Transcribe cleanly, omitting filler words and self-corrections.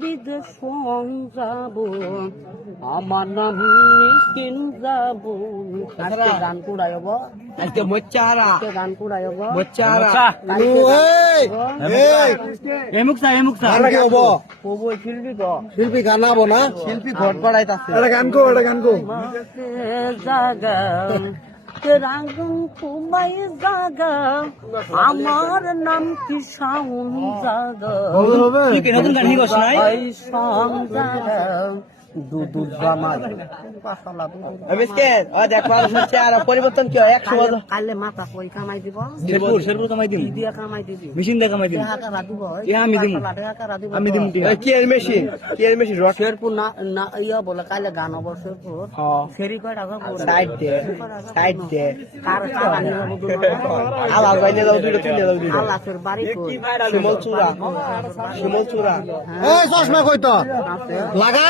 বিদেশ যাব আমার নাম মিসকিন যাব আজকে গান কুড়াইব আজকে মোচ্চারা আজকে গান কুড়াইব মোচ্চারা কি হবো কবই শিল্পী তো শিল্পী গানাবো না শিল্পী ঘট বাড়াইতাছে এটা গান কো জাগা রাঙ্গন কুমাই জাগা আমার নাম কি শাউন জাগা নতুন গান নিগস নাই সং জাগা দুদু জামাই মিসকেন ও দেখো হচ্ছে আর পরিবর্তন কি হয় 100 বছর কালে মাথা কই কামাই দিব শেরপুর কামাই দিম দিয়া কামাই দিবি মেশিন দিয়ে কামাই দিম টাকা রাদিব আমি দিম কি এর মেশিন রড শেরপুর না ইয়া বলে কালে গান হবো শেরপুর ফেরি কয় টাকা পড়ে সাইড দে কার আনি যাব আলাল বাইনে দাও দুটো তিনটে দাও দুটো আল্লাহর বাড়ি কই শিমল চূড়া এই চশমা কই তো লাগা